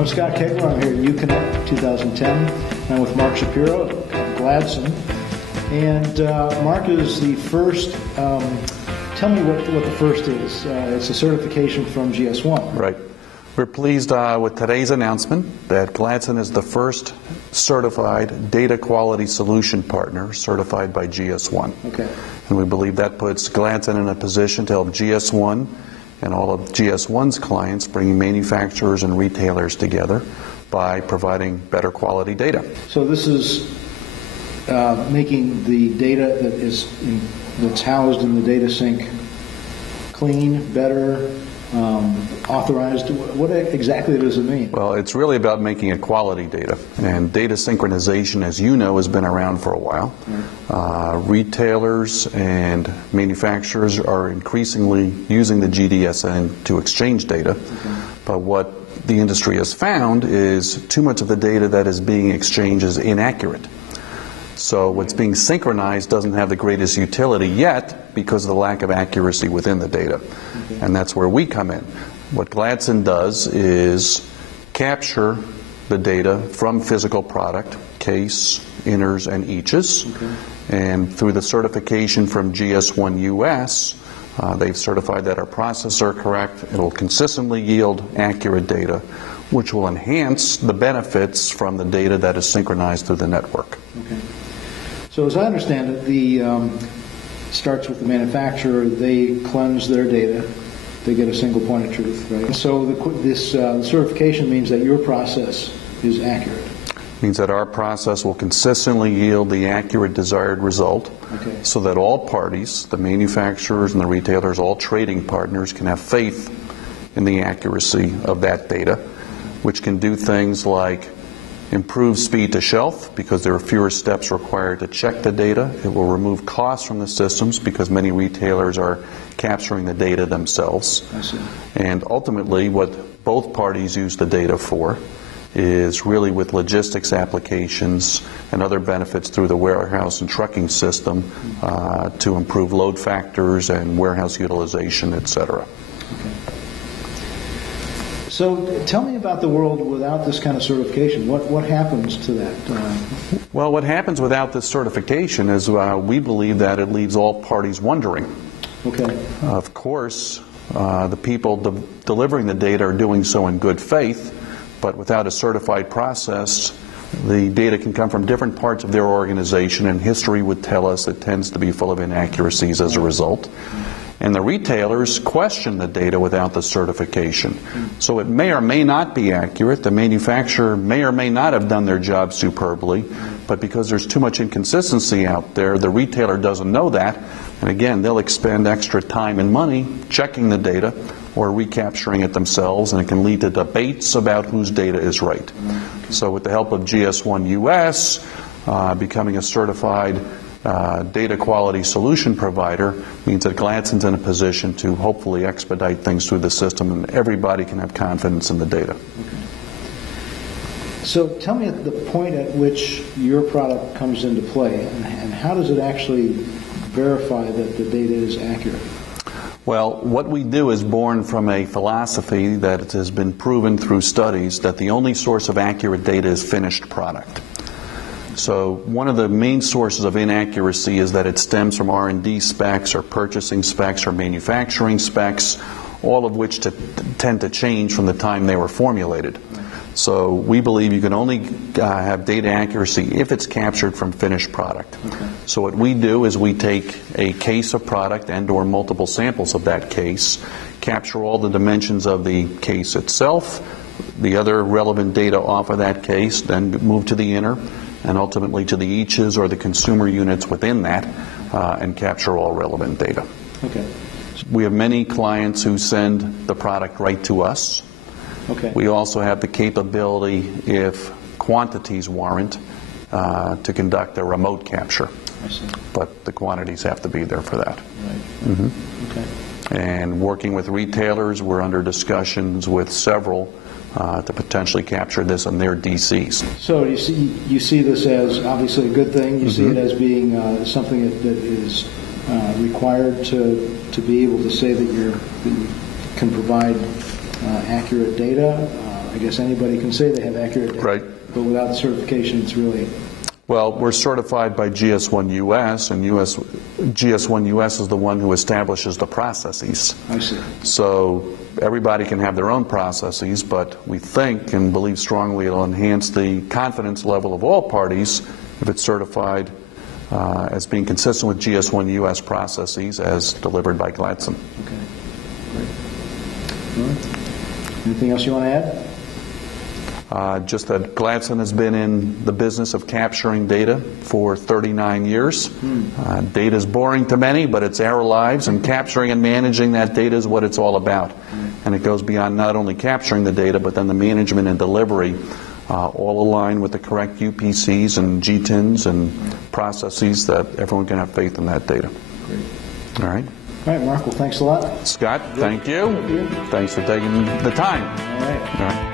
I'm Scott Koegler. I'm here at UConnect 2010. I'm with Mark Shapiro of Gladson. And Mark is the first. Tell me what the first is. It's a certification from GS1. Right. We're pleased with today's announcement that Gladson is the first certified data quality solution partner certified by GS1. Okay. And we believe that puts Gladson in a position to help GS1 and all of GS1's clients bringing manufacturers and retailers together by providing better quality data. So this is making the data that's housed in the data sync clean, better, authorized. What exactly does it mean? Well, it's really about making it quality data. And data synchronization, as you know, has been around for a while. Right. Retailers and manufacturers are increasingly using the GDSN to exchange data. Okay. But what the industry has found is too much of the data that is being exchanged is inaccurate. So what's being synchronized doesn't have the greatest utility yet because of the lack of accuracy within the data. Okay. And that's where we come in. What Gladson does is capture the data from physical product, case, inners, and eaches. Okay. And through the certification from GS1 US, they've certified that our processes are correct. It'll consistently yield accurate data, which will enhance the benefits from the data that is synchronized through the network. Okay. So as I understand it, starts with the manufacturer. They cleanse their data. They get a single point of truth, right? So this certification means that your process is accurate. Means that our process will consistently yield the accurate desired result. Okay. So that all parties, the manufacturers and the retailers, all trading partners, can have faith in the accuracy of that data, which can do things like improve speed to shelf because there are fewer steps required to check the data. It will remove costs from the systems because many retailers are capturing the data themselves. I see. And ultimately, what both parties use the data for is really with logistics applications and other benefits through the warehouse and trucking system to improve load factors and warehouse utilization, et cetera. Okay. So tell me about the world without this kind of certification. What happens to that? Well, what happens without this certification is we believe that it leaves all parties wondering. Okay. Of course, the people delivering the data are doing so in good faith, but without a certified process, the data can come from different parts of their organization, and history would tell us it tends to be full of inaccuracies as a result. And the retailers question the data without the certification. So it may or may not be accurate. The manufacturer may or may not have done their job superbly, but because there's too much inconsistency out there, the retailer doesn't know that. And again, they'll expend extra time and money checking the data or recapturing it themselves, and it can lead to debates about whose data is right. So with the help of GS1 US, becoming a certified data quality solution provider means that Gladson's in a position to hopefully expedite things through the system and everybody can have confidence in the data. Okay. So tell me at the point at which your product comes into play and how does it actually verify that the data is accurate? Well, what we do is born from a philosophy that has been proven through studies that the only source of accurate data is finished product. So one of the main sources of inaccuracy is that it stems from R&D specs or purchasing specs or manufacturing specs, all of which tend to change from the time they were formulated. So we believe you can only have data accuracy if it's captured from finished product. Okay. So what we do is we take a case of product and or multiple samples of that case, capture all the dimensions of the case itself, the other relevant data off of that case, then move to the inner, and ultimately to the eaches or the consumer units within that, and capture all relevant data. Okay. We have many clients who send the product right to us. Okay. We also have the capability, if quantities warrant, to conduct a remote capture. I see. But the quantities have to be there for that. Right. Mm-hmm. Okay. And working with retailers, we're under discussions with several to potentially capture this on their DCs. So you see this as obviously a good thing. You see it as being something that is required to be able to say that you can provide accurate data. I guess anybody can say they have accurate data. Right. But without the certification, it's really... Well, we're certified by GS1 US, and GS1 US is the one who establishes the processes. I see. So everybody can have their own processes, but we think and believe strongly it'll enhance the confidence level of all parties if it's certified as being consistent with GS1 US processes as delivered by Gladson. Okay. Great. All right. Anything else you want to add? Just that Gladson has been in the business of capturing data for 39 years. Data is boring to many, but it's our lives, and capturing and managing that data is what it's all about. And it goes beyond not only capturing the data, but then the management and delivery, all aligned with the correct UPCs and GTINs and processes that everyone can have faith in that data. Great. All right. All right, Mark. Well, thanks a lot. Scott, thank you. Thanks for taking the time. All right. All right.